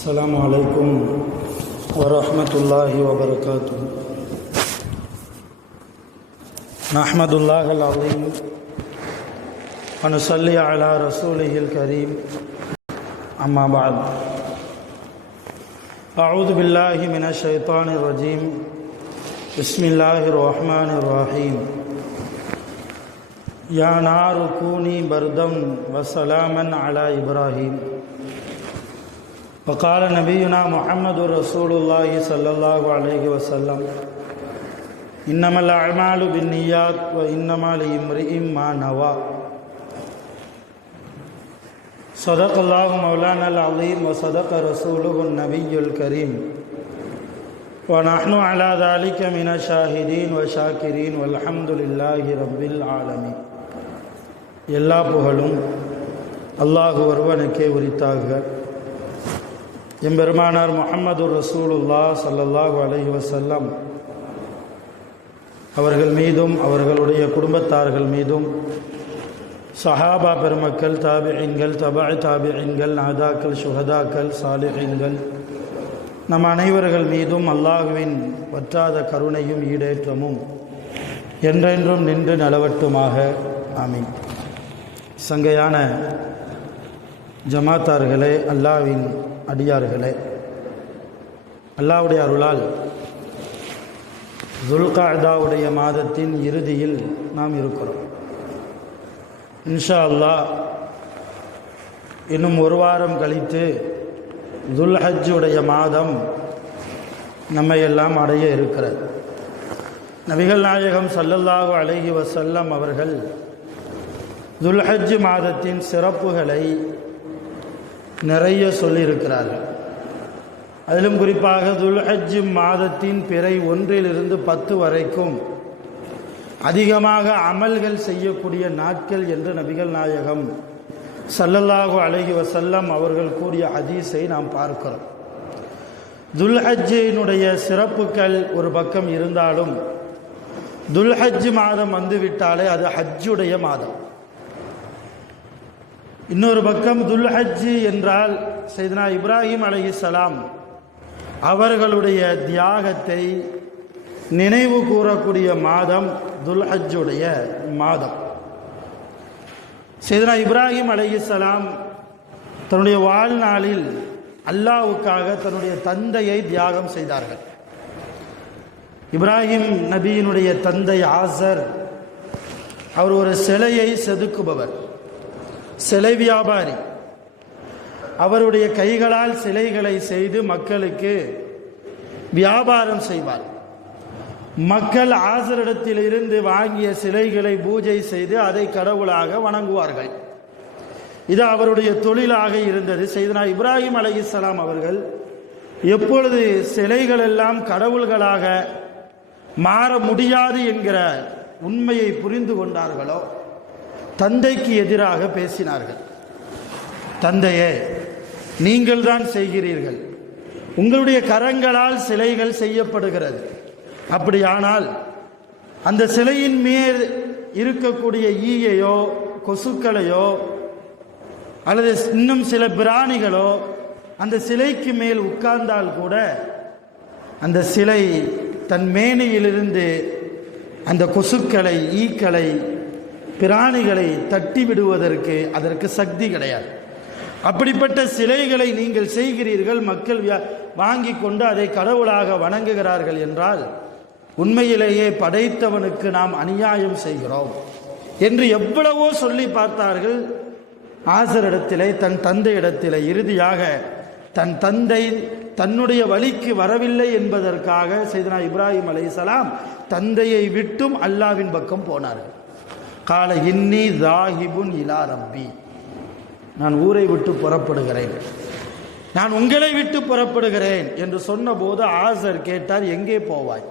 السلام عليكم ورحمة الله وبركاته. نحمد الله العظيم ونصلي على رسوله الكريم. أما بعد، أعوذ بالله من الشيطان الرجيم. بسم الله الرحمن الرحيم. يا نار كوني بردا وسلاما على إبراهيم. وقال نبينا محمد رسول الله صلى الله عليه وسلم: إنما الأعمال بالنيات وإنما لامرئ ما نوى. صدق الله مولانا العظيم وصدق رسوله النبي الكريم، ونحن على ذلك من الشاهدين والشاكرين والحمد لله رب العالمين. எல்லா புகழும் அல்லாஹ் ஒருவனுக்கே உரித்தாக. எம்பெருமானார் முஹம்மது ரசூலுல்லாஹ் ஸல்லல்லாஹு அலைஹி வஸல்லம் அவர்கள் மீதும் அவர்களுடைய குடும்பத்தார்கள் மீதும் சஹாபா பெருமக்கள், தாபிஈன்கள், தபஅ தாபிஈன்கள், நாதாக்கள், சுஹதாக்கள், சாலிஹீன்கள், நம் அனைவர்கள் மீதும் அல்லாஹுவின் வற்றாத கருணையும் ஈடேற்றமும் என்றென்றும் நின்று நிலவட்டுமாக. ஆமீன். சங்கையான ஜமாத்தார்களே, அல்லாஹ்வின் அடியார்களே, அல்லாஹ்வுடைய அருளால் துல்காதாவுடைய மாதத்தின் இறுதியில் நாம் இருக்கிறோம். இன்ஷா அல்லாஹ் இன்னும் ஒரு வாரம் கழித்து துல்ஹஜ்ஜுடைய மாதம் நம்மை எல்லாம் அடைய இருக்கிறது. நபிகள் நாயகம் ஸல்லல்லாஹு அலைஹி வஸல்லம் அவர்கள் துல்ஹஜ் மாதத்தின் சிறப்புகளை நிறைய சொல்லியிருக்கிறார்கள். அதிலும் குறிப்பாக துல்ஹஜ் மாதத்தின் பிறை 1 to 10 வரைக்கும் அதிகமாக அமல்கள் செய்யக்கூடிய நாட்கள் என்று நபிகள் நாயகம் ஸல்லல்லாஹு அலைஹி வஸல்லம் அவர்கள் கூறிய ஹதீஸை நாம் பார்க்கிறோம். துல்ஹஜ்ஜினுடைய சிறப்புகள் ஒரு பக்கம் இருந்தாலும் துல்ஹஜ் மாதம் வந்துவிட்டாலே அது ஹஜ்ஜுடைய மாதம். இன்னொரு பக்கம் துல்ஹஜ் என்றால் சையதுனா இப்ராஹிம் அலைஹிஸ்ஸலாம் அவர்களுடைய தியாகத்தை நினைவு கூறக்கூடிய மாதம் துல்ஹஜ்ஜுடைய மாதம். சையதுனா இப்ராஹிம் அலைஹிஸ்ஸலாம் தன்னுடைய வாழ்நாளில் அல்லாஹ்வுக்காக தன்னுடைய தந்தையை தியாகம் செய்தார்கள். இப்ராஹிம் நபியினுடைய தந்தை ஆசர் அவர் ஒரு சிலையை செதுக்குபவர், சிலை வியாபாரி. அவருடைய கைகளால் சிலைகளை செய்து மக்களுக்கு வியாபாரம் செய்வார். மக்கள் ஆசரிடத்தில் இருந்து வாங்கிய சிலைகளை பூஜை செய்து அதை கடவுளாக வணங்குவார்கள். இது அவருடைய தொழிலாக இருந்தது. சையதுனா இப்ராஹிம் அலைஹிஸ்ஸலாம் அவர்கள் எப்பொழுது சிலைகள் எல்லாம் கடவுள்களாக மாற முடியாது என்கிற உண்மையை புரிந்து கொண்டார்களோ தந்தைக்கு எதிராக பேசினார்கள். தந்தையே, நீங்கள் தான் செய்கிறீர்கள், உங்களுடைய கரங்களால் சிலைகள் செய்யப்படுகிறது. அப்படியானால் அந்த சிலையின் மேல் இருக்கக்கூடிய ஈயையோ கொசுக்களையோ அல்லது இன்னும் சில பிராணிகளோ அந்த சிலைக்கு மேல் உட்கார்ந்தால் கூட அந்த சிலை தன் மேனியிலிருந்து அந்த கொசுக்களை, ஈக்களை, பிராணிகளை தட்டி விடுவதற்கு அதற்கு சக்தி கிடையாது. அப்படிப்பட்ட சிலைகளை நீங்கள் செய்கிறீர்கள், மக்கள் வாங்கி கொண்டு அதை கடவுளாக வணங்குகிறார்கள் என்றால் உண்மையிலேயே படைத்தவனுக்கு நாம் அநியாயம் செய்கிறோம் என்று எவ்வளவோ சொல்லி பார்த்தார்கள். ஆசரிடத்திலே, தன் தந்தை இடத்திலே இறுதியாக தன் தந்தை தன்னுடைய வழிக்கு வரவில்லை என்பதற்காக சையதுனா இப்ராஹிம் அலைஹிஸ்ஸலாம் தந்தையை விட்டும் அல்லாஹ்வின் பக்கம் போனார்கள். கால இன்னி ஜாஹிபுன் இலா ரப்பி, நான் ஊரை விட்டு புறப்படுகிறேன், நான் உங்களை விட்டு புறப்படுகிறேன் என்று சொன்னபோது ஆசர் கேட்டார், எங்கே போவாய்,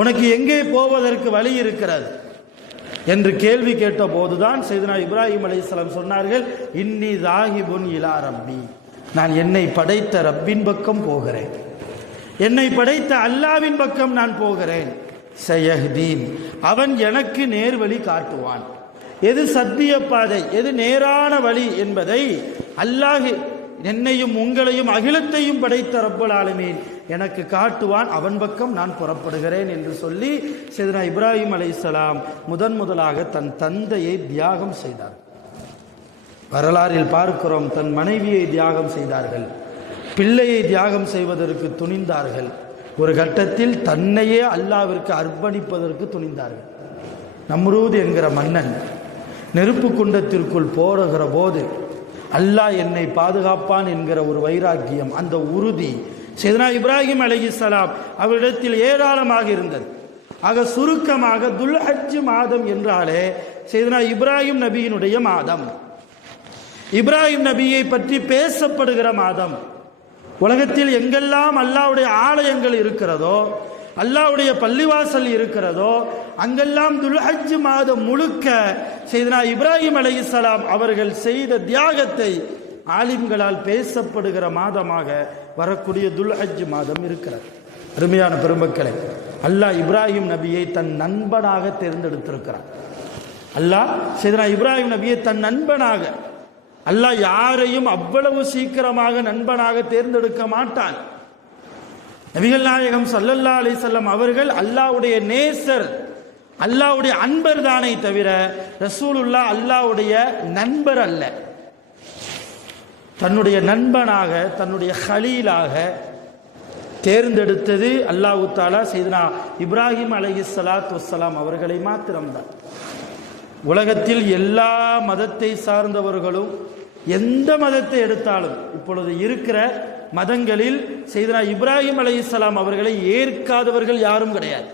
உனக்கு எங்கே போவதற்கு வழி இருக்கிறது என்று கேள்வி கேட்ட போதுதான் சையதுனா இப்ராஹிம் அலைஹிஸ்ஸலாம் சொன்னார்கள், இன்னி ஜாஹிபுன் இலா ரப்பி, நான் என்னை படைத்த ரப்பின் பக்கம் போகிறேன், என்னை படைத்த அல்லாஹ்வின் பக்கம் நான் போகிறேன். சயஹ்தீன், அவன் எனக்கு நேர்வழி காட்டுவான். எது சத்திய பாதை, எது நேரான வழி என்பதை அல்லாஹ் என்னையும் உங்களையும் அகிலத்தையும் படைத்த ரப்பல் ஆலமீன் எனக்கு காட்டுவான், அவன் பக்கம் நான் புறப்படுகிறேன் என்று சொல்லி சையதுனா இப்ராஹிம் அலைஹிஸ்ஸலாம் முதலாக தன் தந்தையை தியாகம் செய்தார். வரலாறில் பார்க்கிறோம், தன் மனைவியை தியாகம் செய்தார்கள், பிள்ளையை தியாகம் செய்வதற்கு துணிந்தார்கள், ஒரு கட்டத்தில் தன்னையே அல்லாஹ்விற்கு அர்ப்பணிப்பதற்கு துணிந்தார்கள். நம்ரூத் என்கிற மன்னன் நெருப்பு குண்டத்திற்குள் போடுகிற போது அல்லாஹ் என்னை பாதுகாப்பான் என்கிற ஒரு வைராக்கியம், அந்த உறுதி சையதுனா இப்ராஹிம் அலைஹிஸ்ஸலாம் அவரிடத்தில் ஏராளமாக இருந்தது. ஆக சுருக்கமாக துல்ஹஜ் மாதம் என்றாலே சையதுனா இப்ராஹிம் நபியினுடைய மாதம், இப்ராஹிம் நபியை பற்றி பேசப்படுகிற மாதம். உலகத்தில் எங்கெல்லாம் அல்லாஹ்வுடைய ஆலயங்கள் இருக்கிறதோ, அல்லாஹ்வுடைய பள்ளிவாசல் இருக்கிறதோ, அங்கெல்லாம் துல்ஹஜ் மாதம் முழுக்க சையதுனா இப்ராஹிம் அலைஹிஸ்ஸலாம் அவர்கள் செய்த தியாகத்தை ஆலிம்களால் பேசப்படுகிற மாதமாக வரக்கூடிய துல்ஹஜ் மாதம் இருக்கிறது. அருமையான பெருமக்களே, அல்லாஹ் இப்ராஹிம் நபியை தன் நண்பனாக தேர்ந்தெடுத்திருக்கிறார். அல்லாஹ் சையதுனா இப்ராஹிம் நபியை தன் நண்பனாக, அல்லாஹ் யாரையும் அவ்வளவு சீக்கிரமாக நண்பனாக தேர்ந்தெடுக்க மாட்டான். நபிகள் நாயகம் ஸல்லல்லாஹு அலைஹி வஸல்லம் அவர்கள் அல்லாஹ்வுடைய நேசர், அல்லாஹ்வுடைய அன்பர் தானே தவிர ரசூலுல்லாஹ் அல்லாஹ்வுடைய நண்பர் அல்ல. தன்னுடைய நண்பனாக, தன்னுடைய ஹலீலாக தேர்ந்தெடுத்தது அல்லாஹ் தஆலா சையதுனா இப்ராஹிம் அலைஹிஸ்ஸலாத்து வஸ்ஸலாம் அவர்களை மாத்திரம்தான். உலகத்தில் எல்லா மதத்தை சார்ந்தவர்களும் எந்த மதத்தை எடுத்தாலும் இப்பொழுது இருக்கிற மதங்களில் சையதுனா இப்ராஹிம் அலைஹிஸ்ஸலாம் அவர்களை ஏற்காதவர்கள் யாரும் கிடையாது.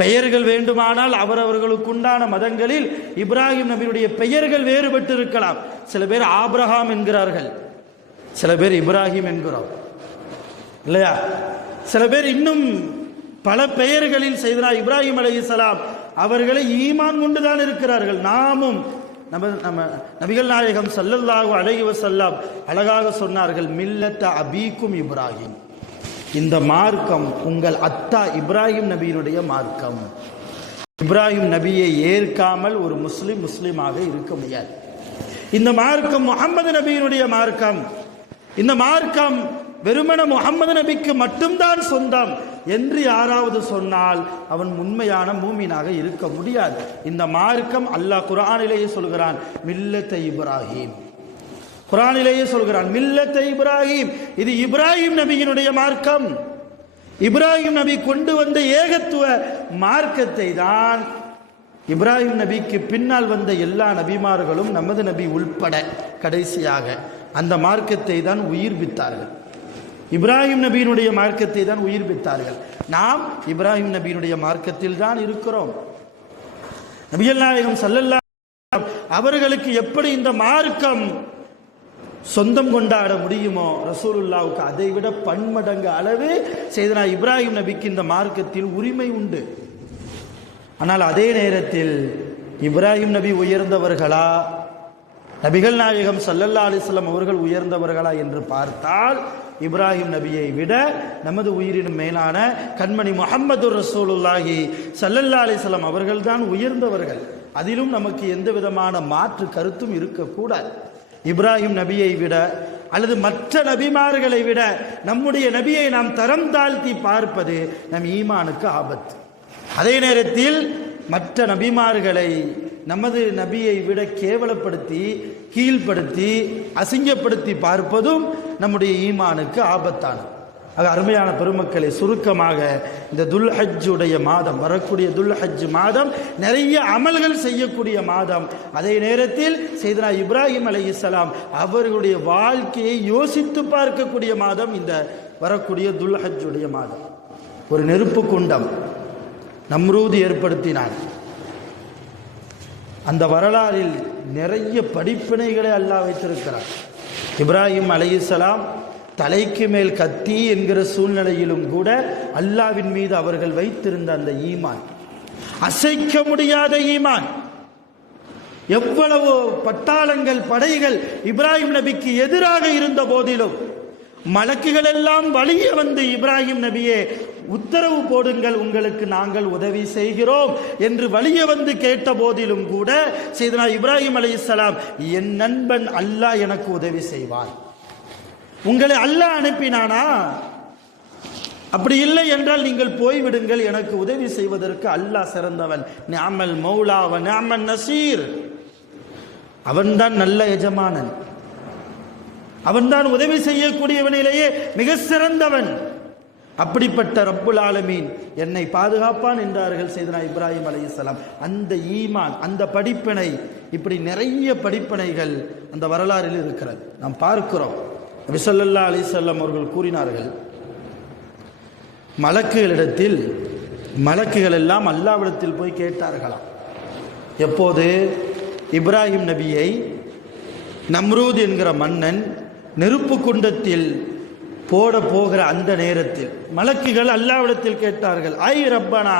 பெயர்கள் வேண்டுமானால் அவரவர்களுக்குண்டான மதங்களில் இப்ராஹிம் நபியுடைய பெயர்கள் வேறுபட்டு இருக்கலாம். சில பேர் ஆபிரகாம் என்கிறார்கள், சில பேர் இப்ராஹிம் என்கிறோம் இல்லையா? சில பேர் இன்னும் பல பெயர்களில் சையதுனா இப்ராஹிம் அலைஹிஸ்ஸலாம் அவர்களை ஈமான் கொண்டுதான் இருக்கிறார்கள். நாமும் நம்ம நபிகள் நாயகம் ஸல்லல்லாஹு அலைஹி வஸல்லம் அழகாக சொன்னார்கள், மில்லத்த அபீக்கும் இப்ராஹிம், இந்த மார்க்கம் உங்கள் அத்தா இப்ராஹிம் நபியினுடைய மார்க்கம். இப்ராஹிம் நபியை ஏற்காமல் ஒரு முஸ்லிமாக இருக்க முடியாது. இந்த மார்க்கம் முஹம்மது நபியினுடைய மார்க்கம். இந்த மார்க்கம் வெறுமன முஹம்மது நபிக்கு மட்டும்தான் சொந்தம் என்று யாராவது சொன்னால் அவன் உண்மையான மூமினாக இருக்க முடியாது. இந்த மார்க்கம் அல்லாஹ் குர்ஆனிலேயே சொல்கிறான், மில்லத்தை இப்ராஹிம். குர்ஆனிலேயே சொல்கிறான், மில்லத்தை இப்ராஹிம், இது இப்ராஹிம் நபியினுடைய மார்க்கம். இப்ராஹிம் நபி கொண்டு வந்த ஏகத்துவ மார்க்கத்தை தான் இப்ராஹிம் நபிக்கு பின்னால் வந்த எல்லா நபிமார்களும் நமது நபி உள்பட கடைசியாக அந்த மார்க்கத்தை தான் உயிர்ப்பித்தார்கள். இப்ராஹிம் நபியினுடைய மார்க்கத்தை தான் உயிர்ப்பித்தார்கள். நாம் இப்ராஹிம் நபியினுடைய மார்க்கத்தில் தான் இருக்கிறோம். நபிகள் நாயகம் ஸல்லல்லாஹு அலைஹி வஸல்லம் அவர்களுக்கு எப்படி இந்த மார்க்கம் சொந்தம் கொண்டாட முடியுமோ, ரசூலுல்லாவுக்கு அதை விட பன்மடங்கு அளவு சையதுனா இப்ராஹிம் நபிக்கு இந்த மார்க்கத்தில் உரிமை உண்டு. ஆனால் அதே நேரத்தில் இப்ராஹிம் நபி உயர்ந்தவர்களா, நபிகள் நாயகம் ஸல்லல்லாஹு அலைஹி வஸல்லம் அவர்கள் உயர்ந்தவர்களா என்று பார்த்தால் இப்ராஹிம் நபியை விட நமது உயிரினும் மேலான கண்மணி முஹம்மது ரசூலுல்லாஹி ஸல்லல்லாஹு அலைஹி வஸல்லம் அவர்கள் தான் உயர்ந்தவர்கள். அதிலும் நமக்கு எந்த விதமான மாற்று கருத்தும் இருக்கக்கூடாது. இப்ராஹிம் நபியை விட அல்லது மற்ற நபிமார்களை விட நம்முடைய நபியை நாம் தரம் தாழ்த்தி பார்ப்பது நம் ஈமானுக்கு ஆபத்து. அதே நேரத்தில் மற்ற நபிமார்களை நமது நபியை விட கேவலப்படுத்தி, கீழ்ப்படுத்தி, அசிங்கப்படுத்தி பார்ப்பதும் நம்முடைய ஈமானுக்கு ஆபத்தானது. ஆக அருமையான பெருமக்களை, சுருக்கமாக இந்த துல்ஹஜ்ஜுடைய மாதம், வரக்கூடிய துல்ஹஜ் மாதம் நிறைய அமல்கள் செய்யக்கூடிய மாதம். அதே நேரத்தில் சையதுனா இப்ராஹிம் அலைஹிஸ்ஸலாம் அவர்களுடைய வாழ்க்கையை யோசித்து பார்க்கக்கூடிய மாதம் இந்த வரக்கூடிய துல்ஹஜ்ஜுடைய மாதம். ஒரு நெருப்பு குண்டம் நம்ரூத் ஏற்படுத்தினான். அந்த வரலாறில் நிறைய படிப்பினைகளை அல்லாஹ் வைத்திருக்கிறார். இப்ராஹிம் அலைஹிஸ்ஸலாம் தலைக்கு மேல் கத்தி என்கிற சூழ்நிலையிலும் கூட அல்லாஹ்வின் மீது அவர்கள் வைத்திருந்த அந்த ஈமான், அசைக்க முடியாத ஈமான். எவ்வளவு பட்டாளங்கள், படைகள் இப்ராஹிம் நபிக்கு எதிராக இருந்த போதிலும் மலக்குகள் எல்லாம் வழியே வந்து இப்ராஹிம் நபியே உத்தரவு போடுங்கள், உங்களுக்கு நாங்கள் உதவி செய்கிறோம் என்று வழியே வந்து கேட்ட போதிலும் கூட சையதுனா இப்ராஹிம் அலைஹிஸ்ஸலாம், என் நண்பன் அல்லாஹ் எனக்கு உதவி செய்வான், உங்களை அல்லாஹ் அனுப்பினானா? அப்படி இல்லை என்றால் நீங்கள் போய்விடுங்கள், எனக்கு உதவி செய்வதற்கு அல்லாஹ் சிறந்தவன். நிஅமல் மௌலா வ நிஅமன் நசீர். அவன்தான் நல்ல எஜமானன், அவன்தான் உதவி செய்யக்கூடியவனிலேயே மிக சிறந்தவன். அப்படிப்பட்ட ரப்புல் ஆலமீன் என்னை பாதுகாப்பான் என்றார்கள் சையதுனா இப்ராஹிம் அலைஹிஸ்ஸலாம். அந்த ஈமான், அந்த படிப்பினை, இப்படி நிறைய படிப்பினைகள் அந்த வரலாறில் இருக்கிறது, நாம் பார்க்கிறோம். நபி ஸல்லல்லாஹு அலைஹி வஸல்லம் அவர்கள் கூறினார்கள், மலக்குகள் எல்லாம் அல்லாஹ்விடத்தில் போய் கேட்டார்களாம். எப்போது? இப்ராஹிம் நபியை நம்ரூத் என்கிற மன்னன் நெருப்பு குண்டத்தில் போட போகிற அந்த நேரத்தில் மலக்குகள் அல்லாஹ்விடத்தில் கேட்டார்கள், ஐ ரப்பனா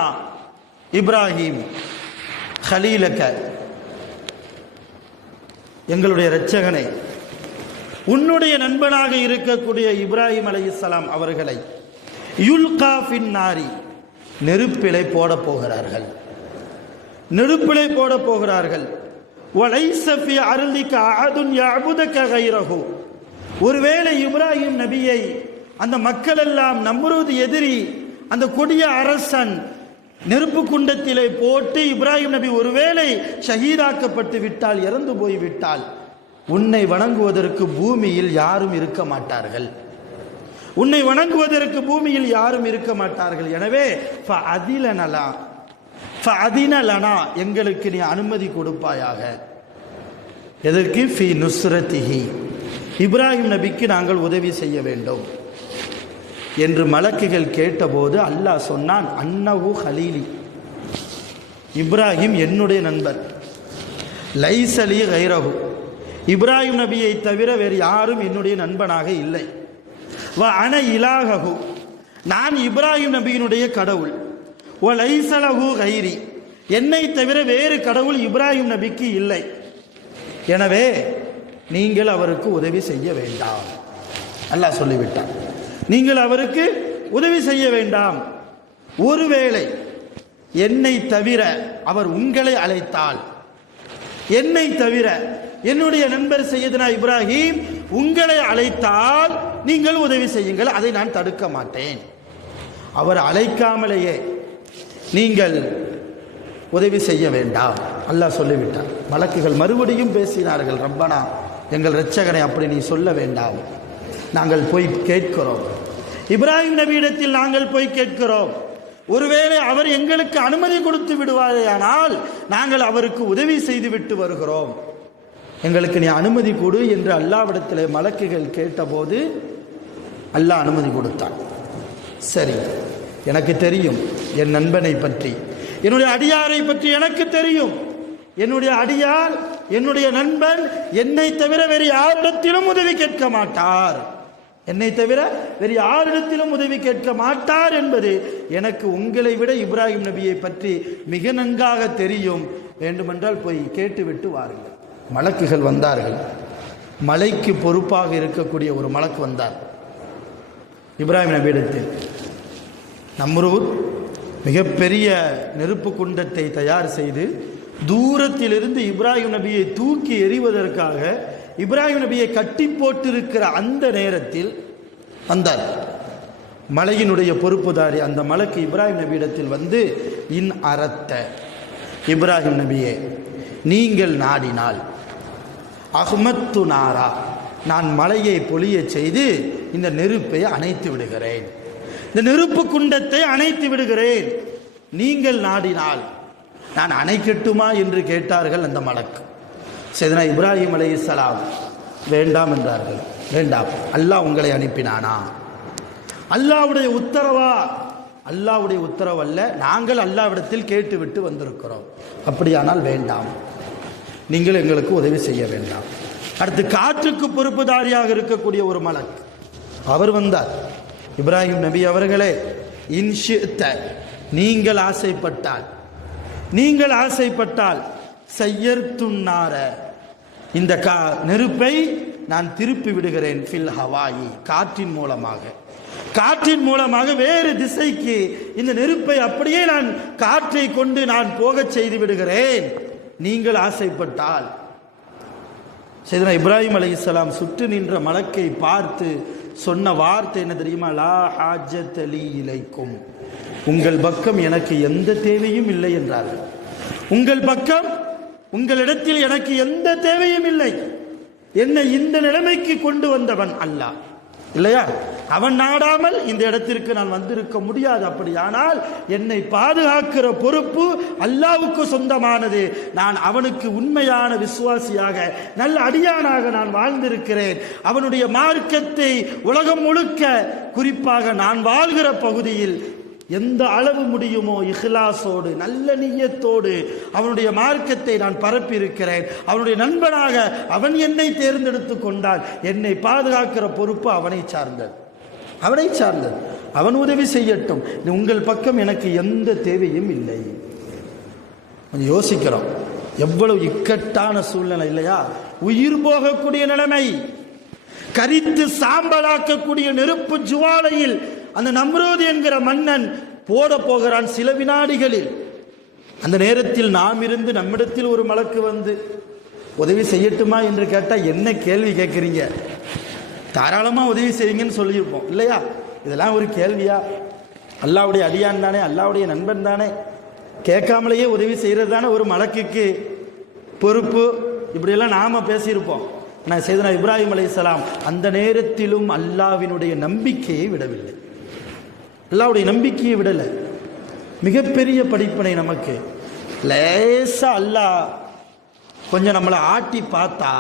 இப்ராஹிம் ஹலீலக, எங்களுடைய இரட்சகனை, உன்னுடைய நண்பனாக இருக்கக்கூடிய இப்ராஹிம் அலைஹிஸ்ஸலாம் அவர்களை யுல்கா ஃபின் நாரி, நெருப்பிலை போட போகிறார்கள், நெருப்பிலை போட போகிறார்கள். வலைஸ ஃபி அர்லிக அஹதுன் யஅபுதுக கைரஹு, ஒருவேளை இப்ராஹிம் நபியை அந்த மக்கள் எல்லாம் நம்ரூத் எதிரி, அந்த கொடிய அரசன் நெருப்பு குண்டத்திலே போட்டு இப்ராஹிம் நபி ஒருவேளை ஷஹீதாக்கப்பட்டு விட்டால், இறந்து போய்விட்டால், உன்னை வணங்குவதற்கு பூமியில் யாரும் இருக்க மாட்டார்கள், உன்னை வணங்குவதற்கு பூமியில் யாரும் இருக்க மாட்டார்கள். எனவே ஃபஅதினலனா, எங்களுக்கு நீ அனுமதி கொடுப்பாயாக. எதற்கு? ஃபி நுஸ்ரத்திஹி, இப்ராஹிம் நபிக்கு நாங்கள் உதவி செய்ய வேண்டும் என்று மலக்குகள் கேட்டபோது அல்லாஹ் சொன்னான், அன்னஹு ஹலீலி, இப்ராஹிம் என்னுடைய நண்பர், லைஸலி கைரஹு, இப்ராஹிம் நபியை தவிர வேறு யாரும் என்னுடைய நண்பனாக இல்லை. வ அன இலாஹு, நான் இப்ராஹிம் நபியினுடைய கடவுள். வ லைஸலஹு கைரி, என்னை தவிர வேறு கடவுள் இப்ராஹிம் நபிக்கு இல்லை. எனவே நீங்கள் அவருக்கு உதவி செய்ய வேண்டாம். அல்லாஹ் சொல்லிவிட்டான், நீங்கள் அவருக்கு உதவி செய்ய வேண்டாம். ஒருவேளை என்னை தவிர அவர் உங்களை அழைத்தால், என்னை தவிர என்னுடைய நண்பர் சையதுனா இப்ராஹிம் உங்களை அழைத்தால் நீங்கள் உதவி செய்யுங்கள், அதை நான் தடுக்க மாட்டேன். அவர் அழைக்காமலேயே நீங்கள் உதவி செய்ய வேண்டாம், அல்லாஹ் சொல்லிவிட்டார். மலக்குகள் மறுபடியும் பேசினார்கள், ரப்பனா, எங்கள் இரட்சகனை அப்படி நீ சொல்ல வேண்டாம், நாங்கள் போய் கேட்கிறோம், இப்ராஹிம் நபியிடத்தில் நாங்கள் போய் கேட்கிறோம், ஒருவேளை அவர் எங்களுக்கு அனுமதி கொடுத்து விடுவாரேயானால் நாங்கள் அவருக்கு உதவி செய்து விட்டு வருகிறோம், எங்களுக்கு நீ அனுமதி கொடு என்று அல்லாஹ்விடத்தில் மலக்குகள் கேட்டபோது அல்லாஹ் அனுமதி கொடுத்தான். சரி, எனக்கு தெரியும் என் நண்பனை பற்றி, என்னுடைய அடியாரை பற்றி எனக்கு தெரியும், என்னுடைய அடியார், என்னுடைய நண்பன் என்னை தவிர வேறு யாரிடத்திலும் உதவி கேட்க மாட்டார், என்னை தவிர வேறு யாரிடத்திலும் உதவி கேட்க மாட்டார் என்பது எனக்கு உங்களை விட இப்ராஹிம் நபியை பற்றி மிக நன்காக தெரியும், வேண்டுமென்றால் போய் கேட்டுவிட்டு வாருங்கள். மலக்குகள் வந்தார்கள். மலைக்கு பொறுப்பாக இருக்கக்கூடிய ஒரு மலக்கு வந்தார் இப்ராஹிம் நபியிடத்தில். நம்ரூத் மிகப்பெரிய நெருப்பு குண்டத்தை தயார் செய்து தூரத்திலிருந்து இப்ராஹிம் நபியை தூக்கி எறிவதற்காக இப்ராஹிம் நபியை கட்டி போட்டிருக்கிற அந்த நேரத்தில் வந்தார் மலையினுடைய பொறுப்புதாரி. அந்த மலக்கு இப்ராஹிம் நபியிடத்தில் வந்து, இன் அரத்த, இப்ராஹிம் நபியே, நீங்கள் நாடினால், அஹ்மத்து நாரா, நான் மலையை பொழிய செய்து இந்த நெருப்பை அணைத்து விடுகிறேன், இந்த நெருப்பு குண்டத்தை அணைத்து விடுகிறேன், நீங்கள் நாடினால் நான் அணைக்கட்டுமா என்று கேட்டார்கள் அந்த மலக்கு. சையதுனா இப்ராஹிம் அலைஹிஸ்ஸலாம் வேண்டாம் என்றார்கள். வேண்டாம், அல்லாஹ் உங்களை அனுப்பினானா? அல்லாஹ்வுடைய உத்தரவா? அல்லாஹ்வுடைய உத்தரவு அல்ல, நாங்கள் அல்லாஹ்விடத்தில் கேட்டுவிட்டு வந்திருக்கிறோம், அப்படியானால் வேண்டாம், நீங்கள் எங்களுக்கு உதவி செய்ய வேண்டாம். அடுத்து காற்றுக்கு பொறுப்புதாரியாக இருக்கக்கூடிய ஒரு மலக் அவர் வந்தார். இப்ராஹிம் நபி அவர்களே, இன்ஷித்த, நீங்கள் ஆசைப்பட்டால், நீங்கள் ஆசைப்பட்டால், சையர்துன்னார, இந்த நெருப்பை நான் திருப்பி விடுகிறேன், ஃபில் ஹவாயி, காற்றின் மூலமாக, காற்றின் மூலமாக வேறு திசைக்கு இந்த நெருப்பை அப்படியே நான் காற்றை கொண்டு நான் போகச் செய்து விடுகிறேன், நீங்கள் ஆசைப்பட்டால். சையதுனா இப்ராஹிம் அலைஹிஸ்ஸலாம் சுற்றி நின்ற மலக்கை பார்த்து சொன்ன வார்த்தை என்ன தெரியுமா? லா ஹாஜத் லீ இலைக்கும், உங்கள் பக்கம் எனக்கு எந்த தேவையும் இல்லை என்றார்கள். உங்கள் பக்கம், உங்களிடத்தில் எனக்கு எந்த தேவையும் இல்லை. என்னை இந்த நிலைமைக்கு கொண்டு வந்தவன் அல்லாஹ் இல்லையா? அவன் நாடாமல் இந்த இடத்திற்கு நான் வந்திருக்க முடியாது. அப்படியானால் என்னை பாதுகாக்கிற பொறுப்பு அல்லாஹ்வுக்கு சொந்தமானது. நான் அவனுக்கு உண்மையான விசுவாசியாக, நல்ல அடியானாக நான் வாழ்ந்திருக்கிறேன். அவனுடைய மார்க்கத்தை உலகம் முழுக்க, குறிப்பாக நான் வாழ்கிற பகுதியில் எந்த அளவு முடியுமோ இஹ்லாஸோடு, நல்ல நிய்யத்தோடு அவனுடைய மார்க்கத்தை நான் பரப்பியிருக்கிறேன். அவனுடைய நண்பனாக அவன் என்னை தேர்ந்தெடுத்து கொண்டான். என்னை பாதுகாக்கிற பொறுப்பு அவனை சார்ந்தது, அவனை சார்ந்தது. அவன் உதவி செய்யட்டும், உங்கள் பக்கம் எனக்கு எந்த தேவையும் இல்லை. கொஞ்சம் யோசிக்கிறோம், எவ்வளவு இக்கட்டான சூழ்நிலை இல்லையா? உயிர் போகக்கூடிய நிலைமை, கரித்து சாம்பலாக்கக்கூடிய நெருப்பு ஜுவாலையில் அந்த நம்ரூத் என்கிற மன்னன் போட போகிறான் சில வினாடிகளில். அந்த நேரத்தில் நாம் இருந்து நம்மிடத்தில் ஒரு மலக்கு வந்து உதவி செய்யட்டுமா என்று கேட்டால் என்ன கேள்வி கேட்குறீங்க? தாராளமாக உதவி செய்யுங்கன்னு சொல்லியிருப்போம் இல்லையா? இதெல்லாம் ஒரு கேள்வியா? அல்லாவுடைய அடியான் தானே, அல்லாவுடைய நண்பன் தானே, கேட்காமலேயே உதவி செய்கிறது தானே ஒரு மலக்குக்கு பொறுப்பு. இப்படியெல்லாம் நாம் பேசியிருப்போம். நான் சையதுனா இப்ராஹிம் அலைஹிஸ்ஸலாம் அந்த நேரத்திலும் அல்லாஹ்வினுடைய நம்பிக்கையை விடவில்லை, அல்லாஹ்வுடைய நம்பிக்கையை விடலை. மிகப்பெரிய படிப்பினை நமக்கு. லேசா அல்லாஹ் கொஞ்சம் நம்மளை ஆட்டி பார்த்தா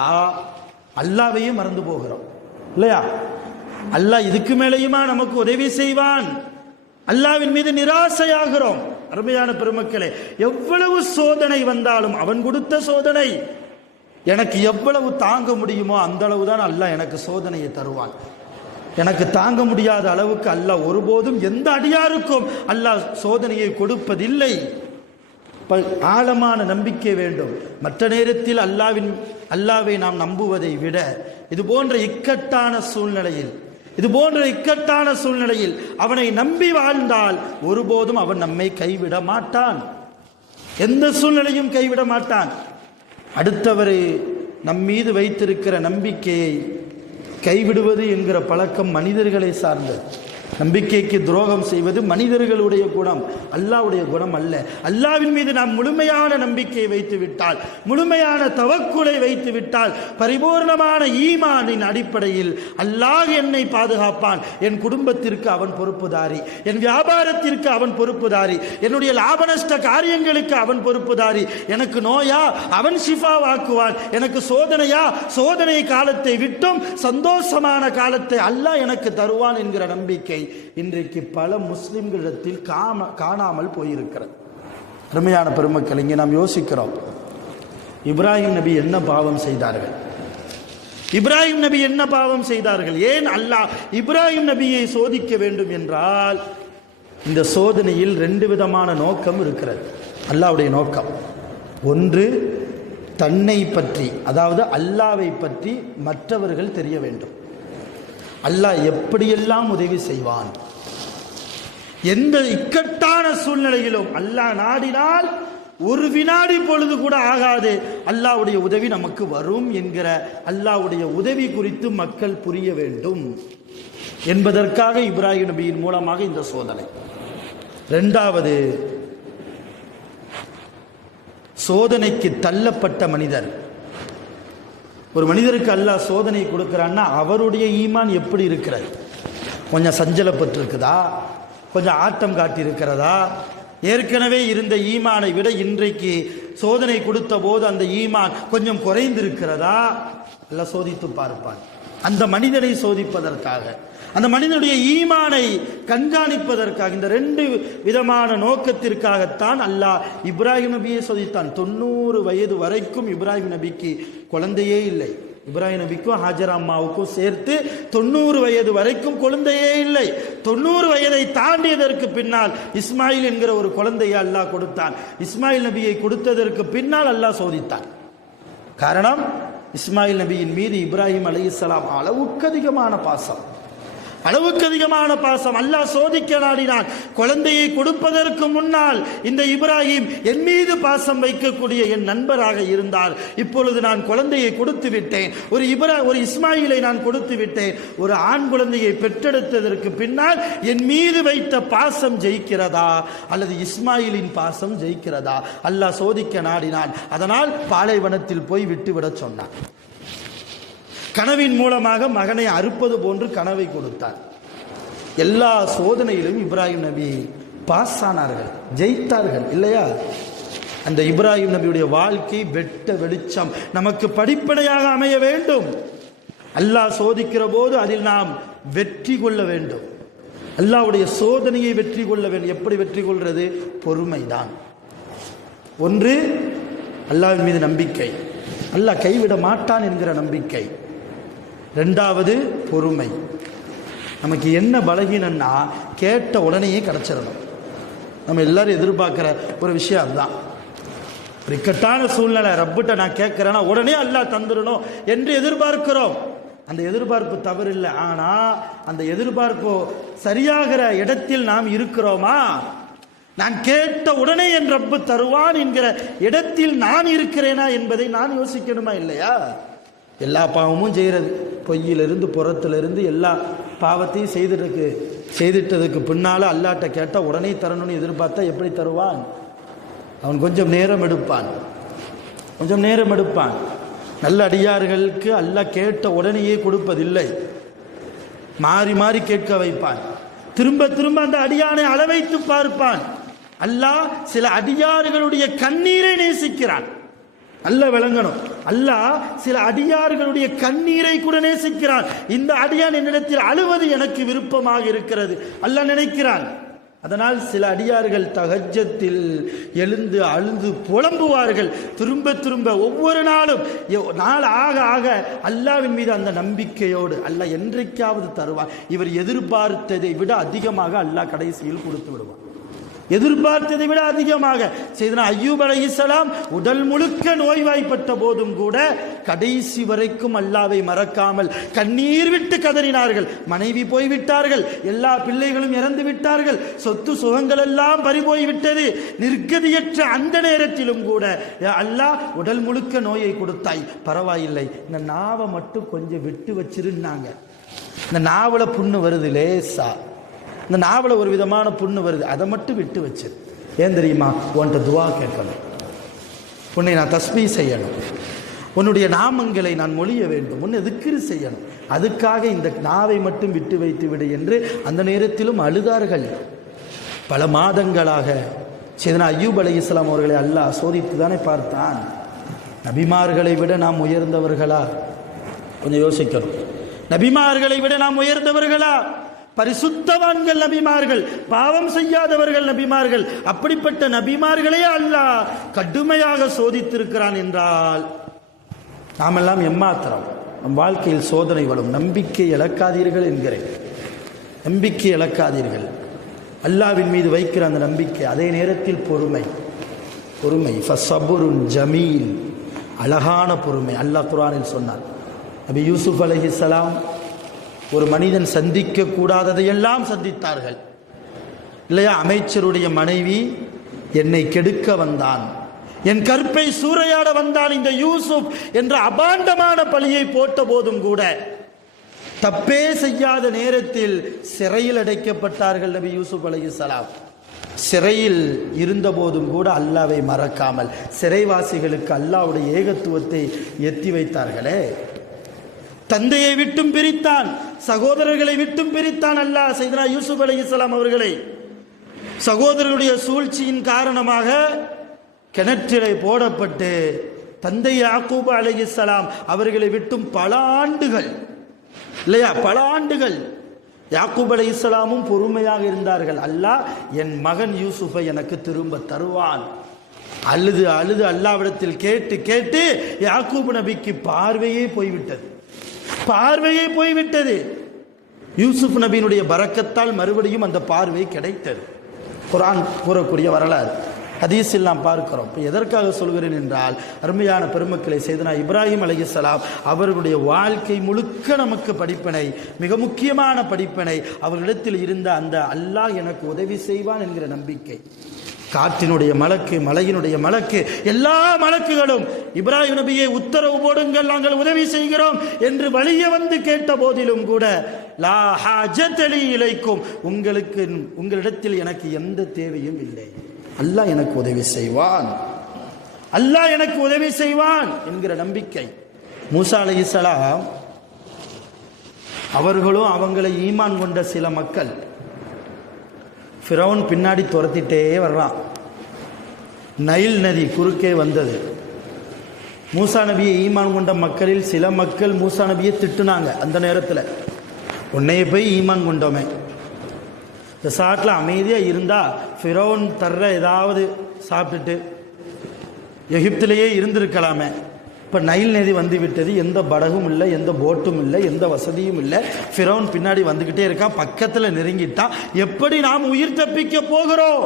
அல்லாஹ்வையும் மறந்து போகிறோம் இல்லையா? அல்லாஹ் இதுக்கு மேலேயுமா நமக்கு உதவி செய்வான்? அல்லாஹ்வின் மீது நிராசையாகிறோம். அருமையான பெருமக்களே, எவ்வளவு சோதனை வந்தாலும் அவன் கொடுத்த சோதனை எனக்கு எவ்வளவு தாங்க முடியுமோ அந்த அளவுதான் அல்லாஹ் எனக்கு சோதனையை தருவான். எனக்கு தாங்க முடியாத அளவுக்கு அல்லாஹ் ஒருபோதும் எந்த அடியாருக்கும் அல்லாஹ் சோதனையை கொடுப்பதில்லை. ஆழமான நம்பிக்கை வேண்டும். மற்ற நேரத்தில் அல்லாஹ்வை நாம் நம்புவதை விட இது போன்ற இக்கட்டான சூழ்நிலையில் அவனை நம்பி வாழ்ந்தால் ஒருபோதும் அவன் நம்மை கைவிட மாட்டான், எந்த சூழ்நிலையும் கைவிட மாட்டான். அடுத்தவர் நம் மீது வைத்திருக்கிற நம்பிக்கையை கைவிடுவது என்கிற பழக்கம் மனிதர்களை சார்ந்தது. நம்பிக்கைக்கு துரோகம் செய்வது மனிதர்களுடைய குணம், அல்லாஹ்வுடைய குணம் அல்ல. அல்லாஹ்வின் மீது நாம் முழுமையான நம்பிக்கையை வைத்து விட்டால், முழுமையான தவக்குலை வைத்து விட்டால், பரிபூர்ணமான ஈமானின் அடிப்படையில் அல்லாஹ் என்னை பாதுகாப்பான். என் குடும்பத்திற்கு அவன் பொறுப்புதாரி, என் வியாபாரத்திற்கு அவன் பொறுப்புதாரி, என்னுடைய லாப நஷ்ட காரியங்களுக்கு அவன் பொறுப்புதாரி. எனக்கு நோயா அவன் ஷிஃபாவாக்குவான், எனக்கு சோதனையா சோதனை காலத்தை விட்டும் சந்தோஷமான காலத்தை அல்லாஹ் எனக்கு தருவான் என்கிற நம்பிக்கை இன்றைக்கு பல முஸ்லிம்களிடத்தில் காணாமல் போயிருக்கிறது. அருமையான பெருமக்கள், இங்கே நாம் யோசிக்கிறோம், இப்ராஹிம் நபி என்ன பாவம் செய்தார்கள்? இப்ராஹிம் நபி என்ன பாவம் செய்தார்கள்? ஏன் அல்லாஹ் இப்ராஹிம் நபியை சோதிக்க வேண்டும் என்றால், இந்த சோதனையில் ரெண்டு விதமான நோக்கம் இருக்கிறது. அல்லாஹ்வுடைய நோக்கம் ஒன்று, தன்னை பற்றி, அதாவது அல்லாஹ்வை பற்றி மற்றவர்கள் தெரிய வேண்டும். அல்லாஹ் எப்படியெல்லாம் உதவி செய்வான், எந்த இக்கட்டான சூழ்நிலையிலும் அல்லாஹ் நாடினால் ஒரு வினாடி பொழுது கூட ஆகாது அல்லாஹ்வுடைய உதவி நமக்கு வரும் என்கிற அல்லாஹ்வுடைய உதவி குறித்து மக்கள் புரிய வேண்டும் என்பதற்காக இப்ராஹிம் நபியின் மூலமாக இந்த சோதனை. இரண்டாவது, சோதனைக்கு தள்ளப்பட்ட மனிதர். ஒரு மனிதருக்கு அல்லாஹ் சோதனை கொடுக்கிறான்னா அவருடைய ஈமான் எப்படி இருக்கிறது? கொஞ்சம் சஞ்சலப்பட்டிருக்குதா, கொஞ்சம் ஆட்டம் காட்டியிருக்கிறதா, ஏற்கனவே இருந்த ஈமானை விட இன்றைக்கு சோதனை கொடுத்த போது அந்த ஈமான் கொஞ்சம் குறைந்திருக்கிறதா? எல்லாம் சோதித்து பார்ப்பான். அந்த மனிதனை சோதிப்பதற்காக, அந்த மனிதனுடைய ஈமானை கண்காணிப்பதற்காக, இந்த ரெண்டு விதமான நோக்கத்திற்காகத்தான் அல்லாஹ் இப்ராஹிம் நபியை சோதித்தான். 90 வயது வரைக்கும் இப்ராஹிம் நபிக்கு குழந்தையே இல்லை. இப்ராஹிம் நபிக்கும் ஹாஜரா அம்மாவுக்கும் சேர்த்து 90 வயது வரைக்கும் குழந்தையே இல்லை. 90 வயதை தாண்டியதற்கு பின்னால் இஸ்மாயில் என்கிற ஒரு குழந்தையை அல்லாஹ் கொடுத்தான். இஸ்மாயில் நபியை கொடுத்ததற்கு பின்னால் அல்லாஹ் சோதித்தான். காரணம், இஸ்மாயில் நபியின் மீது இப்ராஹிம் அலைஹிஸ்ஸலாம் அளவுக்கு அதிகமான பாசம். அளவுக்கு அதிகமான பாசம். அல்லாஹ் சோதிக்க நாடினான். குழந்தையை கொடுப்பதற்கு முன்னால் இந்த இப்ராஹிம் என் மீது பாசம் வைக்கக்கூடிய என் நண்பராக இருந்தார். இப்பொழுது நான் குழந்தையை கொடுத்து விட்டேன், ஒரு இஸ்மாயிலை நான் கொடுத்து விட்டேன். ஒரு ஆண் குழந்தையை பெற்றெடுத்ததற்கு பின்னால் என் மீது வைத்த பாசம் ஜெயிக்கிறதா அல்லது இஸ்மாயிலின் பாசம் ஜெயிக்கிறதா? அல்லாஹ் சோதிக்க நாடினான். அதனால் பாலைவனத்தில் போய் விட்டுவிட சொன்னான். கனவின் மூலமாக மகனை அறுப்பது போன்று கனவை கொடுத்தார். எல்லா சோதனையிலும் இப்ராஹிம் நபி பாஸ் ஆனார்கள், ஜெயித்தார்கள் இல்லையா? அந்த இப்ராஹிம் நபியுடைய வாழ்க்கை வெட்ட வெளிச்சம் நமக்கு படிப்பனையாக அமைய வேண்டும். அல்லாஹ் சோதிக்கிற போது அதில் நாம் வெற்றி கொள்ள வேண்டும். அல்லாஹ்வுடைய சோதனையை வெற்றி கொள்ள வேண்டும். எப்படி வெற்றி கொள்வது? பொறுமைதான். ஒன்று அல்லாஹ்வின் மீது நம்பிக்கை, அல்லாஹ் கைவிட மாட்டான் என்கிற நம்பிக்கை. ரெண்டாவது பொறுமை. நமக்கு என்ன பலகீனம்னா கேட்ட உடனேயே கிடைச்சிடணும். நம்ம எல்லாரும் எதிர்பார்க்குற ஒரு விஷயம் அதுதான். ஒரு இக்கட்டான சூழ்நிலை, ரப்பிட்ட நான் கேட்குறேன்னா உடனே அல்லாஹ் தந்துடணும் என்று எதிர்பார்க்கிறோம். அந்த எதிர்பார்ப்பு தவறில்லை. ஆனால் அந்த எதிர்பார்ப்பு சரியாகிற இடத்தில் நாம் இருக்கிறோமா? நான் கேட்ட உடனே என் ரப்பு தருவான் என்கிற இடத்தில் நான் இருக்கிறேனா என்பதை நான் யோசிக்கணுமா இல்லையா? எல்லா பாவமும் செய்கிறது, பொய்யிலிருந்து புறத்திலிருந்து எல்லா பாவத்தையும் செய்துட்டதுக்கு பின்னால் அல்லாட்ட கேட்டால் உடனே தரணும்னு எதிர்பார்த்தா எப்படி தருவான்? அவன் கொஞ்சம் நேரம் எடுப்பான். நல்ல அடியார்களுக்கு அல்லாஹ் கேட்ட உடனேயே கொடுப்பதில்லை, மாறி மாறி கேட்க வைப்பான். திரும்ப திரும்ப அந்த அடியானை அளவைத்து பார்ப்பான். அல்லாஹ் சில அடியார்களுடைய கண்ணீரை நேசிக்கிறான். அல்லாஹ் விளங்கணும், அல்லாஹ் சில அடியார்களுடைய கண்ணீரை கூட நேசிக்கிறான். இந்த அடியான் என்னிடத்தில் அழுவது எனக்கு விருப்பமாக இருக்கிறது அல்லாஹ் நினைக்கிறான். அதனால் சில அடியார்கள் தஹஜ்ஜத்தில் எழுந்து அழுது புலம்புவார்கள். திரும்ப திரும்ப ஒவ்வொரு நாளும் நாள் ஆக ஆக அல்லாஹ்வின் மீது அந்த நம்பிக்கையோடு அல்லாஹ் என்றைக்காவது தருவான். இவர் எதிர்பார்த்ததை விட அதிகமாக அல்லாஹ் கடைசியில் கொடுத்து விடுவான். எதிர்பார்த்ததை விட அதிகமாக. செய்தனா அய்யூப் அலைஹிஸ்ஸலாம் உடல் முழுக்க நோய்வாய்ப்பட்ட போதும் கூட கடைசி வரைக்கும் அல்லாஹ்வை மறக்காமல் கண்ணீர் விட்டு கதறினார்கள். மனைவி போய்விட்டார்கள், எல்லா பிள்ளைகளும் இறந்து விட்டார்கள், சொத்து சுகங்கள் எல்லாம் பறிபோய்விட்டது. நிர்கதியற்ற அந்த நேரத்திலும் கூட அல்லாஹ் உடல் முழுக்க நோயை கொடுத்தாய், பரவாயில்லை, இந்த நாவை மட்டும் கொஞ்சம் விட்டு வச்சிருந்தாங்க. இந்த நாவல புண்ணு வருது லேசா, இந்த நாவல ஒரு விதமான புண்ணு வருது, அதை மட்டும் விட்டு வச்சு. ஏன் தெரியுமா? உன்கிட்ட துவா கேட்கணும், உன்னை நான் தஸ்பீஹ் செய்யணும், உன்னுடைய நாமங்களை நான் மொழிய வேண்டும், உன்னை திக்ர் செய்யணும். அதுக்காக இந்த நாவை மட்டும் விட்டு வைத்து விடு என்று அந்த நேரத்திலும் அழுதார்கள். பல மாதங்களாக செய்தனா அய்யூப் அலைஹிஸ்ஸலாம் அவர்களை அல்லாஹ் சோதித்து தானே பார்த்தான். நபிமார்களை விட நாம் உயர்ந்தவர்களா? கொஞ்சம் யோசிக்கணும். நபிமார்களை விட நாம் உயர்ந்தவர்களா? பரிசுத்தவான்கள் நபிமார்கள், பாவம் செய்யாதவர்கள் நபிமார்கள். அப்படிப்பட்ட நபிமார்களே அல்லாஹ் கடுமையாக சோதித்திருக்கிறான் என்றால் நாமெல்லாம் எம்மாத்திரம்? நம் வாழ்க்கையில் சோதனை வரும். நம்பிக்கை இழக்காதீர்கள் என்கிறேன். நம்பிக்கை இழக்காதீர்கள். அல்லாஹ்வின் மீது வைக்கிற அந்த நம்பிக்கை, அதே நேரத்தில் பொறுமை. ஃபஸபுருன் ஜமீல், அழகான பொறுமை. அல்லாஹ் குர்ஆனில் சொன்னார். நபி யூசுப் அலைஹிஸ்ஸலாம் ஒரு மனிதன் சந்திக்க கூடாததையெல்லாம் சந்தித்தார்கள் இல்லையா? அமைச்சருடைய மனைவி என்னை கெடுக்க வந்தான், என் கற்பை சூறையாட வந்தான் இந்த யூசுப் என்ற அபாண்டமான பழியை போட்ட போதும் கூட தப்பே செய்யாத நேரத்தில் சிறையில் அடைக்கப்பட்டார்கள் நபி யூசுப் அலைஹிஸ்ஸலாம். சிறையில் இருந்த போதும் கூட அல்லாஹ்வை மறக்காமல் சிறைவாசிகளுக்கு அல்லாஹ்வுடைய ஏகத்துவத்தை எத்தி வைத்தார்களே. தந்தையை விட்டும் பிரித்தான், சகோதரர்களை விட்டும் பிரித்தான் அல்லாஹ் செய்தனா யூசுப் அலைஹிஸ்ஸலாம் அவர்களை. சகோதரருடைய சூழ்ச்சியின் காரணமாக கிணற்றிலே போடப்பட்டு தந்தை யாக்கூப் அலைஹிஸ்ஸலாம் அவர்களை விட்டும் பல ஆண்டுகள் இல்லையா, பல ஆண்டுகள் யாக்கூப் அலைஹிஸ்ஸலாமும் பொறுமையாக இருந்தார்கள். அல்லாஹ் என் மகன் யூசுஃபை எனக்கு திரும்ப தருவான். அழுது அழுது அல்லாஹ்விடத்தில் கேட்டு கேட்டு யாக்கூப் நபிக்கு பார்வையே போய்விட்டது. யூசுப் நபியினுடைய பரக்கத்தால் மறுபடியும் அந்த பார்வை கிடைத்தது. குர்ஆன் கூறக்கூடிய வரலாறு. ஹதீஸில் நாம் பார்க்கிறோம். இப்போ எதற்காக சொல்கிறேன் என்றால், அருமையான பெருமக்களை, செய்தனா இப்ராஹிம் அலைஹிஸ்ஸலாம் அவர்களுடைய வாழ்க்கை முழுக்க நமக்கு படிப்பினை, மிக முக்கியமான படிப்பினை. அவர்களிடத்தில் இருந்த அந்த அல்லாஹ் எனக்கு உதவி செய்வான் என்கிற நம்பிக்கை. காற்றினுடைய மலக்கு, மலையினுடைய மலக்கு, எல்லா மலக்குகளும் இப்ராஹிம் நபியை உத்தரவு போடுங்கள், நாங்கள் உதவி செய்கிறோம் என்று வலிய வந்து கேட்ட போதிலும் கூட, லா ஹாஜத லீ இலைக்கும், உங்களிடத்தில் எனக்கு எந்த தேவையும் இல்லை, அல்லாஹ் எனக்கு உதவி செய்வான், அல்லாஹ் எனக்கு உதவி செய்வான் என்கிற நம்பிக்கை. மூசா அலைஹிஸ்ஸலாம் அவர்களும் அவங்களை ஈமான் கொண்ட சில மக்கள், ஃபிரௌன் பின்னாடி துரத்திட்டே வர்றான். நைல் நதி குறுக்கே வந்தது. மூசா நபியை ஈமான் கொண்ட மக்களில் சில மக்கள் மூசா நபியை திட்டுனாங்க. அந்த நேரத்தில் உன்னைய போய் ஈமான் கொண்டோமே, இந்த சாட்டில் அமைதியாக இருந்தால் ஃபிரௌன் தர்ற ஏதாவது சாப்பிட்டுட்டு எகிப்திலேயே இருந்திருக்கலாமே. இப்போ நைல் நதி வந்து விட்டது, எந்த படகும் இல்லை, எந்த போட்டும் இல்லை, எந்த வசதியும் இல்லை. ஃபிரௌன் பின்னாடி வந்துக்கிட்டே இருக்கான், பக்கத்தில் நெருங்கிட்டான். எப்படி நாம் உயிர் தப்பிக்க போகிறோம்?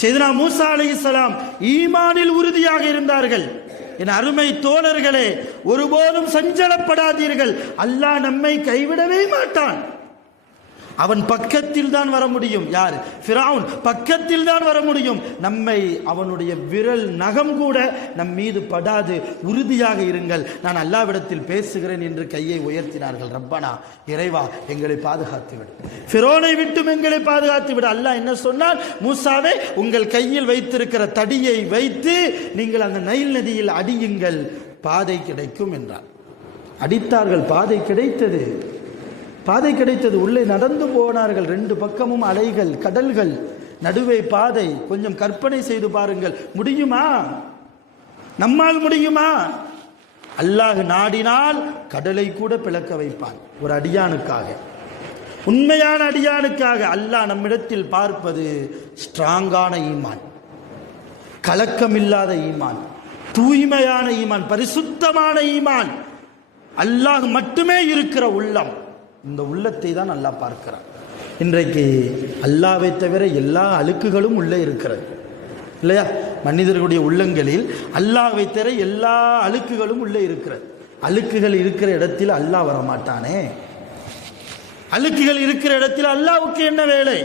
செய்தனா மூசா அலைஹிஸ்ஸலாம் ஈமானில் உறுதியாக இருந்தார்கள். என் அருமை தோழர்களே, ஒருபோதும் சஞ்சலப்படாதீர்கள். அல்லாஹ் நம்மை கைவிடவே மாட்டான். அவன் பக்கத்தில் தான் வர முடியும். யார்? ஃபிரௌன் பக்கத்தில் தான் வர முடியும். நம்மை அவனுடைய விரல் நகம் கூட நம் மீது படாது. உறுதியாக இருங்கள், நான் அல்லாஹ்விடத்தில் பேசுகிறேன் என்று கையை உயர்த்தினார்கள். ரப்பனா, இறைவா, எங்களை பாதுகாத்து விடு, ஃபிரௌனை விட்டும் எங்களை பாதுகாத்து விடு. அல்லாஹ் என்ன சொன்னான்? மூசாவே, உங்கள் கையில் வைத்திருக்கிற தடியை வைத்து நீங்கள் அந்த நைல் நதியில் அடியுங்கள், பாதை கிடைக்கும் என்றார். அடித்தார்கள், பாதை கிடைத்தது. பாதை கிடைத்தது. உள்ளே நடந்து போனார்கள். 2 பக்கமும் அலைகள், கடல்கள், நடுவே பாதை. கொஞ்சம் கற்பனை செய்து பாருங்கள், முடியுமா? நம்மால் முடியுமா? அல்லாஹ் நாடினால் கடலை கூட பிளக்க வைப்பான். ஒரு அடியானுக்காக, உண்மையான அடியானுக்காக. அல்லாஹ் நம்மிடத்தில் பார்ப்பது ஸ்ட்ராங்கான ஈமான், கலக்கமில்லாத ஈமான், தூய்மையான ஈமான், பரிசுத்தமான ஈமான், அல்லாஹ் மட்டுமே இருக்கிற உள்ளம். இந்த உள்ளத்தை தான் அல்லாஹ் பார்க்கிறான். இன்றைக்கு அல்லாஹ்வை தவிர எல்லா அழுக்குகளும் உள்ளே இருக்கிறது, இல்லையா? மனிதர்களுடைய உள்ளங்களில் அல்லாஹ்வை தவிர எல்லா அழுக்குகளும் உள்ளே இருக்கிறது. அழுக்குகள் இருக்கிற இடத்தில் அல்லாஹ் வரமாட்டானே. அழுக்குகள் இருக்கிற இடத்தில் அல்லாஹ்வுக்கு என்ன வேலை?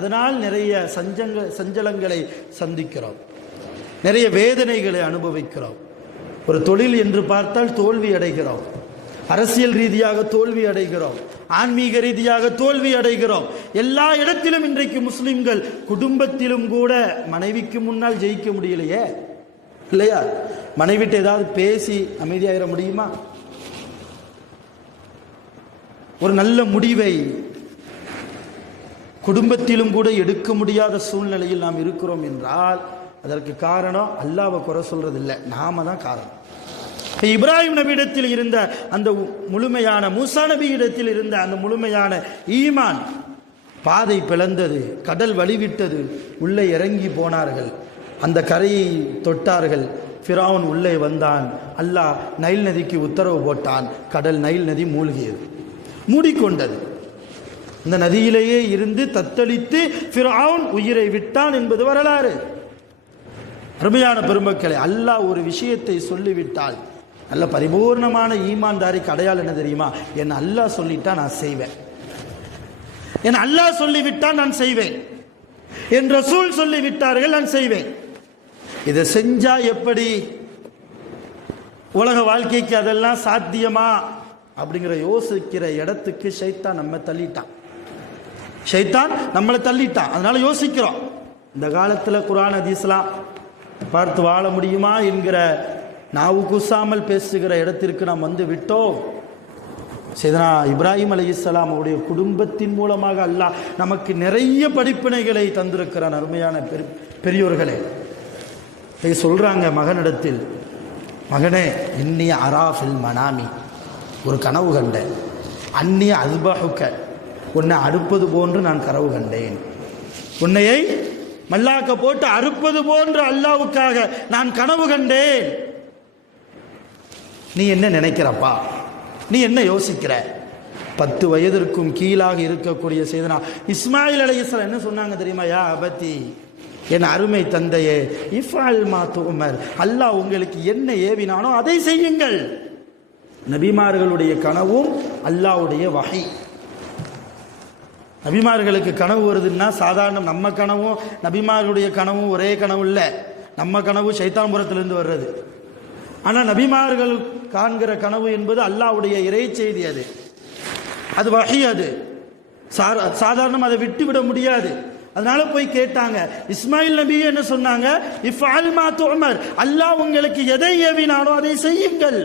அதனால் நிறைய சஞ்சலங்களை சந்திக்கிறோம், நிறைய வேதனைகளை அனுபவிக்கிறோம். ஒரு தொழில் என்று பார்த்தால் தோல்வி அடைகிறோம், அரசியல் ரீதியாக தோல்வி அடைகிறோம், ஆன்மீக ரீதியாக தோல்வி அடைகிறோம். எல்லா இடத்திலும் இன்றைக்கு முஸ்லிம்கள், குடும்பத்திலும் கூட மனைவிக்கு முன்னால் ஜெயிக்க முடியலையே, இல்லையா? மனைவிட்டு ஏதாவது பேசி அமைதியாகிற முடியுமா? ஒரு நல்ல முடிவை குடும்பத்திலும் கூட எடுக்க முடியாத சூழ்நிலையில் நாம் இருக்கிறோம் என்றால் அதற்கு காரணம் அல்லாஹ்வை குறை சொல்றது இல்லை, நாம தான் காரணம். இப்ராஹிம் நபியிடத்தில் இருந்த அந்த முழுமையான, மூசா நபியிடத்தில் இருந்த அந்த முழுமையான ஈமான், பாதை பிளந்தது, கடல் வழிவிட்டது, உள்ளே இறங்கி போனார்கள், அந்த கரையை தொட்டார்கள். ஃபிரௌன் உள்ளே வந்தான். அல்லாஹ் நைல் நதிக்கு உத்தரவு போட்டான். கடல், நைல் நதி மூழ்கியது, மூடிக்கொண்டது. இந்த நதியிலேயே இருந்து தத்தளித்து ஃபிரௌன் உயிரை விட்டான் என்பது வரலாறு. அருமையான பெருமக்களே, அல்லாஹ் ஒரு விஷயத்தை சொல்லிவிட்டால், நல்ல பரிபூர்ணமான ஈமான்தாரிக்கு அடையாளம் என்ன தெரியுமா? என் அல்லாஹ் சொல்லிட்டா நான் செய்வேன், என் அல்லாஹ் சொல்லிவிட்டால் நான் செய்வேன், என் ரசூல் சொல்லிவிட்டார்கள் நான் செய்வேன். இதை செஞ்சா எப்படி? உலக வாழ்க்கைக்கு அதெல்லாம் சாத்தியமா அப்படிங்கிற யோசிக்கிற இடத்துக்கு ஷைத்தான் நம்ம தள்ளிட்டான். ஷைத்தான் நம்மளை தள்ளிட்டான். அதனால யோசிக்கிறோம். இந்த காலத்தில் குர்ஆன் ஹதீஸ்லாம் பார்த்து வாழ முடியுமா என்கிற நாவு கூசாமல் பேசுகிற இடத்திற்கு நாம் வந்து விட்டோம். செய்தனா இப்ராஹிம் அலைஹிஸ்ஸலாம் அவருடைய குடும்பத்தின் மூலமாக அல்லாஹ் நமக்கு நிறைய படிப்பினைகளை தந்திருக்கிறான். அருமையான பெரியோர்களே, இதை சொல்றாங்க மகனிடத்தில், மகனே, இன்னி அராஃபில் மனாமி, ஒரு கனவு கண்டேன், அன்னி அஸ்பஹுக, உன்னை அறுப்பது போன்று நான் கனவு கண்டேன், உன்னையை மல்லாக்க போட்டு அறுப்பது போன்று அல்லாஹ்வுக்காக நான் கனவு கண்டேன். நீ என்ன நினைக்கிறப்பா? நீ என்ன யோசிக்கிற? 10 வயதிற்கும் கீழாக இருக்கக்கூடிய செய்தனா இஸ்மாயில் அலைஹிஸ்ஸலாம் என்ன சொன்னாங்க தெரியுமா? யா அபதி, என் அருமை தந்தையே, இஃப்அல் மா துஅமர், அல்லாஹ் உங்களுக்கு என்ன ஏவினானோ அதை செய்யுங்கள். நபிமார்களுடைய கனவும் அல்லாஹ்வுடைய வஹி. நபிமார்களுக்கு கனவு வருதுன்னா சாதாரண நம்ம கனவும் நபிமார்களுடைய கனவும் ஒரே கனவு இல்லை. நம்ம கனவு சைத்தான்புரத்திலிருந்து வர்றது. ஆனால் நபிமார்கள் காண்கிற கனவு என்பது அல்லாஹ்வுடைய இறை செய்தி. அது வஹி. அது சாதாரணம், அதை விட்டு விட முடியாது. அதனால போய் கேட்டாங்க. இஸ்மாயில் நபி என்ன சொன்னாங்க? இஃப்அல் மா துஅமர், அல்லாஹ் உங்களுக்கு எதை ஏவினானோ அதை செய்யுங்கள்.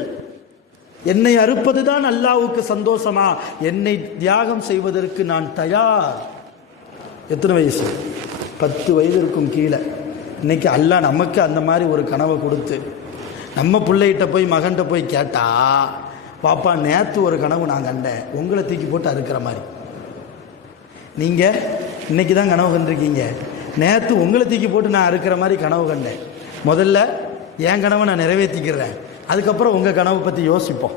என்னை அறுப்பதுதான் அல்லாஹ்வுக்கு சந்தோஷமா? என்னை தியாகம் செய்வதற்கு நான் தயார். எத்தனை வயசு? 10 வயதிற்கும் கீழே. இன்னைக்கு அல்லாஹ் நமக்கு அந்த மாதிரி ஒரு கனவை கொடுத்து நம்ம பிள்ளைகிட்ட போய் மகன்கிட்ட போய் கேட்டா, பாப்பா நேற்று ஒரு கனவு நான் கண்டேன், உங்களை தூக்கி போட்டு அறுக்கிற மாதிரி. நீங்கள் இன்னைக்கு தான் கனவு கண்டிருக்கீங்க, நேற்று உங்களை தூக்கி போட்டு நான் அறுக்கிற மாதிரி கனவு கண்டேன். முதல்ல என் கனவை நான் நிறைவேற்றிக்கிறேன், அதுக்கப்புறம் உங்கள் கனவை பற்றி யோசிப்போம்.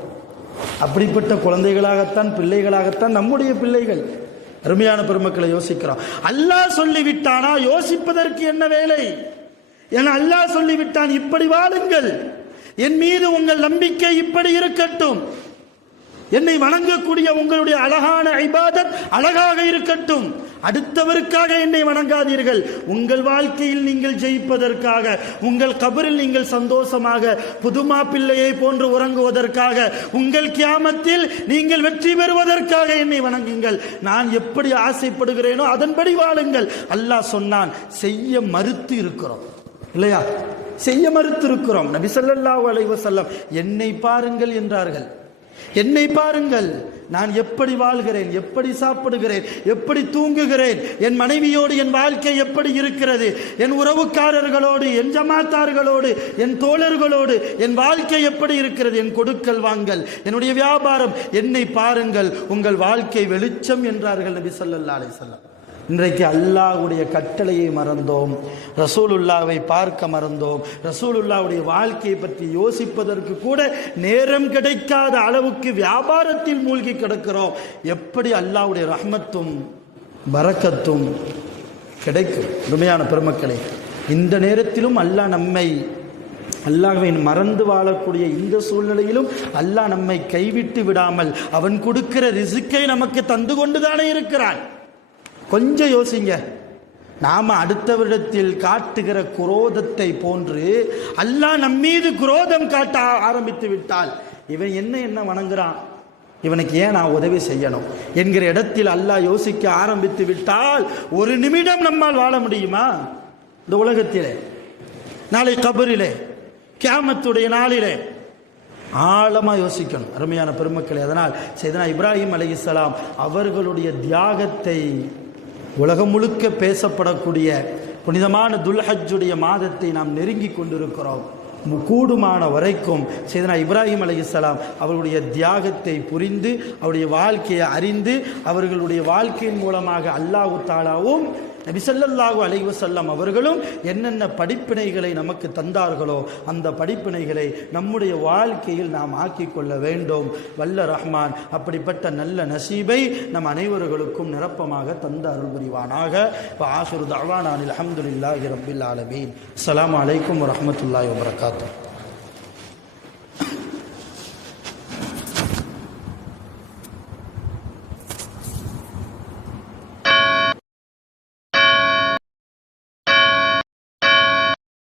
அப்படிப்பட்ட குழந்தைகளாகத்தான் பிள்ளைகளாகத்தான் நம்முடைய பிள்ளைகள். அருமையான பெருமக்களை யோசிக்கிறோம். அல்லாஹ் சொல்லிவிட்டானா யோசிப்பதற்கு என்ன வேலை? ஏன்னா அல்லாஹ் சொல்லிவிட்டான், இப்படி வாழுங்கள், என் மீது உங்கள் நம்பிக்கை இப்படி இருக்கட்டும், என்னை வணங்கக்கூடிய உங்களுடைய அழகான இபாதத் அழகாக இருக்கட்டும், அடுத்தவருக்காக என்னை வணங்காதீர்கள். உங்கள் வாழ்க்கையில் நீங்கள் ஜெயிப்பதற்காக, உங்கள் கபரில் நீங்கள் சந்தோஷமாக புதுமா பிள்ளையை போன்று உறங்குவதற்காக, உங்கள் கியாமத்தில் நீங்கள் வெற்றி பெறுவதற்காக என்னை வணங்குங்கள். நான் எப்படி ஆசைப்படுகிறேனோ அதன்படி வாழுங்கள். அல்லாஹ் சொன்னான். செய்ய மறுத்து இருக்கிறோம் இல்லையா? செய்ய மறுத்து இருக்கிறோம். நபி ஸல்லல்லாஹு அலைஹி வஸல்லம் என்னை பாருங்கள் என்றார்கள். என்னை பாருங்கள், நான் எப்படி வாழ்கிறேன், எப்படி சாப்பிடுகிறேன், எப்படி தூங்குகிறேன், என் மனைவியோடு என் வாழ்க்கை எப்படி இருக்கிறது, என் உறவுக்காரர்களோடு, என் ஜமாத்தார்களோடு, என் தோழர்களோடு என் வாழ்க்கை எப்படி இருக்கிறது, என் கொடுக்கல் வாங்கல், என்னுடைய வியாபாரம், என்னை பாருங்கள், உங்கள் வாழ்க்கை வெளிச்சம் என்றார்கள் நபி ஸல்லல்லாஹு அலைஹி வஸல்லம். இன்றைக்கு அல்லாஹ்வுடைய கட்டளையை மறந்தோம், ரசூலுல்லாவை பார்க்க மறந்தோம், ரசூலுல்லாவுடைய வாழ்க்கையை பற்றி யோசிப்பதற்கு கூட நேரம் கிடைக்காத அளவுக்கு வியாபாரத்தில் மூழ்கி கிடக்கிறோம். எப்படி அல்லாஹ்வுடைய ரஹ்மத்தும் பரக்கத்தும் கிடைக்கும்? உண்மையான பெருமக்களே, இந்த நேரத்திலும் அல்லாஹ் நம்மை, அல்லாஹ்வை மறந்து வாழக்கூடிய இந்த சூழ்நிலையிலும் அல்லாஹ் நம்மை கைவிட்டு விடாமல் அவன் கொடுக்கிற ரிஸ்கை நமக்கு தந்து கொண்டுதானே இருக்கிறான். கொஞ்சம் யோசிங்க. நாம் அடுத்தவரிடத்தில் காட்டுகிற குரோதத்தை போன்று அல்லாஹ் நம்மீது குரோதம் காட்ட ஆரம்பித்து விட்டால், இவன் என்ன வணங்குறான், இவனுக்கு ஏன் நான் உதவி செய்யணும் என்கிற இடத்தில் அல்லாஹ் யோசிக்க ஆரம்பித்து விட்டால், ஒரு நிமிடம் நம்மால் வாழ முடியுமா இந்த உலகத்திலே? நாளை கபரிலே, கியாமத்துடைய நாளிலே ஆழமாக யோசிக்கணும் அருமையான பெருமக்களே. அதனால் சையதுனா இப்ராஹிம் அலைஹிஸ்ஸலாம் அவர்களுடைய தியாகத்தை உலகம் முழுக்க பேசப்படக்கூடிய புனிதமான துல்ஹஜ்ஜுடைய மாதத்தை நாம் நெருங்கி கொண்டிருக்கிறோம். கூடுமான வரைக்கும் சையதுனா இப்ராஹிம் அலைஹிஸ்ஸலாம் அவர்களுடைய தியாகத்தை புரிந்து, அவருடைய வாழ்க்கையை அறிந்து, அவர்களுடைய வாழ்க்கையின் மூலமாக அல்லாஹ் தஆலாவும் நபி ஸல்லல்லாஹு அலைஹி வஸல்லம் அவர்களும் என்னென்ன படிப்பினைகளை நமக்கு தந்தார்களோ அந்த படிப்பினைகளை நம்முடைய வாழ்க்கையில் நாம் ஆக்கிக் கொள்ள வேண்டும். வல்ல ரஹ்மான் அப்படிப்பட்ட நல்ல நசீபை நம் அனைவர்களுக்கும் நிரப்பமாக தந்த அருள் புரிவானாக. ஆஷிரு தஅவானா அல்ஹம்துலில்லாஹி ரப்பில் ஆலமீன். அஸ்ஸலாமு அலைக்கும் வரஹ்மத்துல்லாஹி வபரகாத்துஹு.